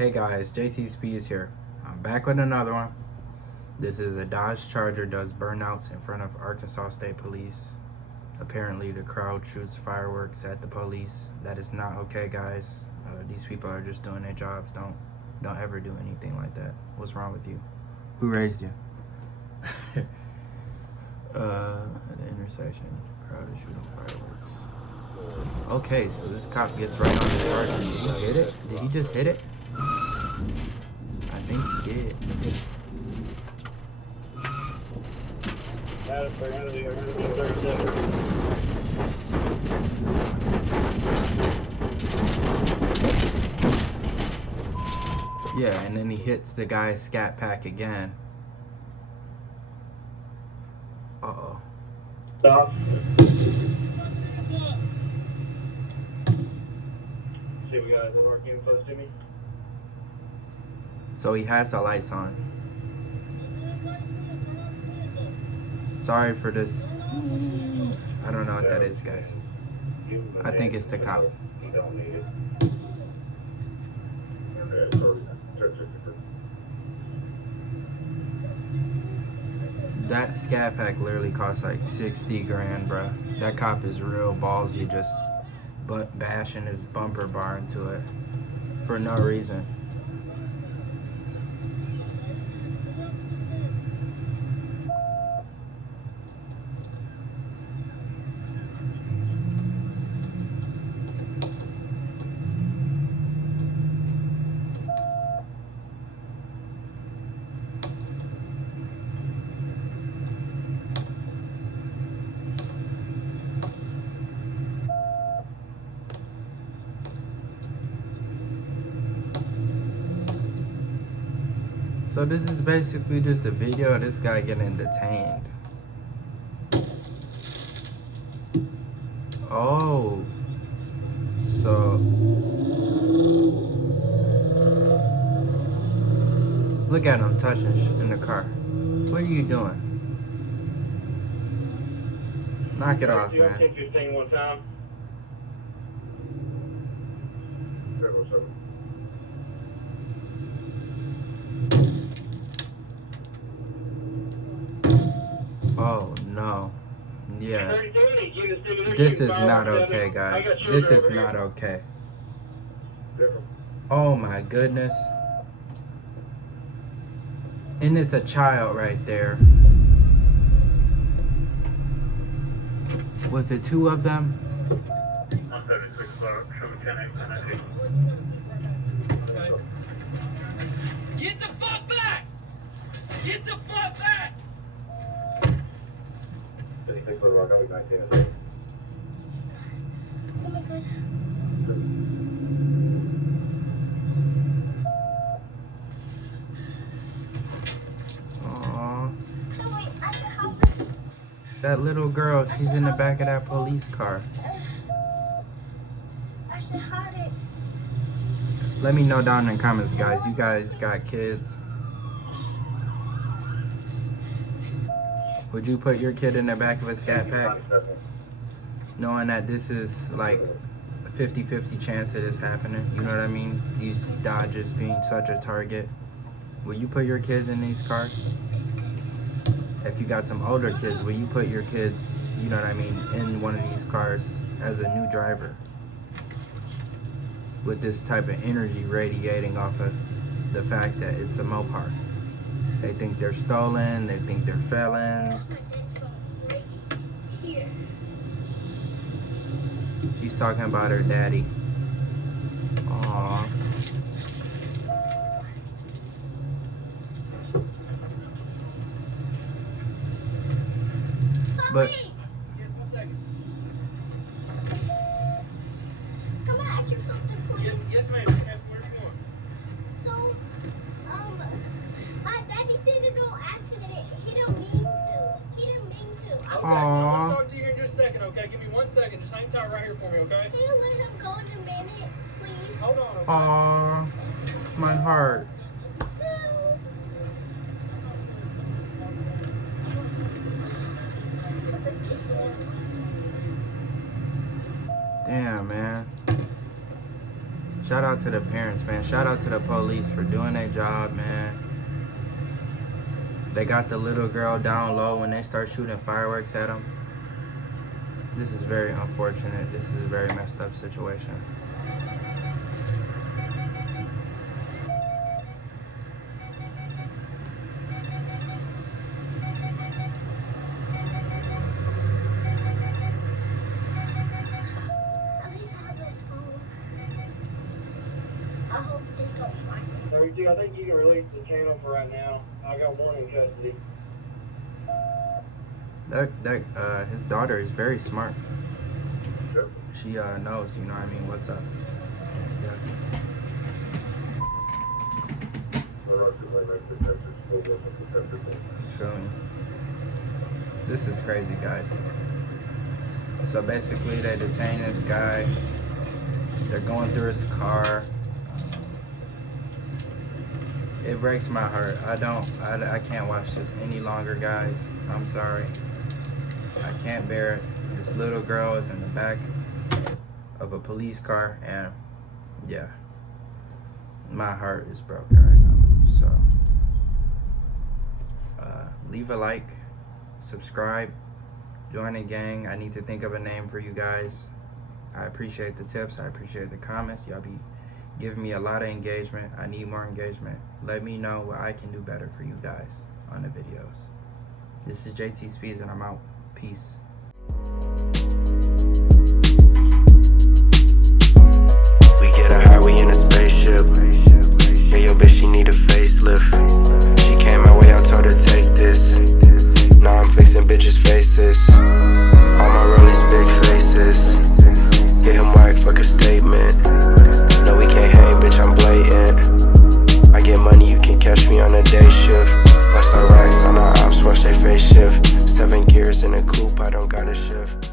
Hey guys, JTSpeeds here. I'm back with another one. This is a Dodge Charger does burnouts in front of Arkansas State Police. Apparently the crowd shoots fireworks at the police. That is not okay, guys. These people are just doing their jobs. Don't ever do anything like that. What's wrong with you? Who raised you? At the intersection, crowd is shooting fireworks. Okay, so this cop gets right on the Charger. Did he hit it? Did he just hit it? I think he did. Yeah, and then he hits the guy's scat pack again. Uh-oh. Stop. See, we got a working close to me. So he has the lights on. Sorry for this. I don't know what that is, guys. I think it's the cop. You don't need it. That scat pack literally costs like 60 grand, bro. That cop is real ballsy, just bashing his bumper bar into it for no reason. So this is basically just a video of this guy getting detained. Oh. So. Look at him touching in the car. What are you doing? Knock it off, You man. take your thing one time. Oh no. Yeah. This is not okay, guys. This is not okay. Oh my goodness. And it's a child right there. Was it two of them? 176 Get the fuck back! Get the fuck back! 56 Rock, 19. Oh my god. Aww. No, wait, I can help. That little girl, she's in the back of that police car. I should hide it. Let me know down in the comments, guys. You guys got kids? Would you put your kid in the back of a scat pack? Knowing that this is like a 50-50 chance of this happening. You know what I mean? These Dodges being such a target. Will you put your kids in these cars? If you got some older kids, will you put your kids, you know what I mean, in one of these cars as a new driver? With this type of energy radiating off of the fact that it's a Mopar. They think they're stolen, they think they're felons. Here. She's talking about her daddy. Aww. But Come on, ask you something, please. Yes, ma'am. Yes, where you going? So, my daddy did a little accident. He didn't mean to. He didn't mean to. Okay, Aw. I'll talk to you here in just a second, okay? Give me 1 second. Just hang tight right here for me, okay? Can you let him go in a minute, please? Hold on, okay? Aww. My heart. No. Damn, man. Shout out to the parents, man. Shout out to the police for doing their job, man. They got the little girl down low when they start shooting fireworks at them. This is very unfortunate. This is a very messed up situation. At least I have his phone. I hope they don't find it. I think you can release the channel for right now. I got one in custody. His daughter is very smart. Sure. She knows, you know what I mean, what's up. You feel me? This is crazy, guys. So basically they detain this guy. They're going through his car. It breaks my heart. I can't watch this any longer, guys. I'm sorry. I can't bear it. This little girl is in the back of a police car, and yeah, my heart is broken right now. So leave a like, subscribe, join the gang. I need to think of a name for you guys. I appreciate the tips. I appreciate the comments. Y'all be giving me a lot of engagement. I need more engagement. Let me know what I can do better for you guys on the videos. This is JTSpeeds, and I'm out. Peace. We get a high, we in a spaceship. Yeah, yo, bitch, she need a facelift. She came my way, I told her take this. Now I'm fixing bitches' faces. All my rollies, big faces. Get him white, fuck a statement. No, we can't hang, bitch, I'm blatant. I get money, you can catch me on a day shift. Watch the racks on our ops, watch they face shift. 7 gears in a coupe, I don't gotta shift.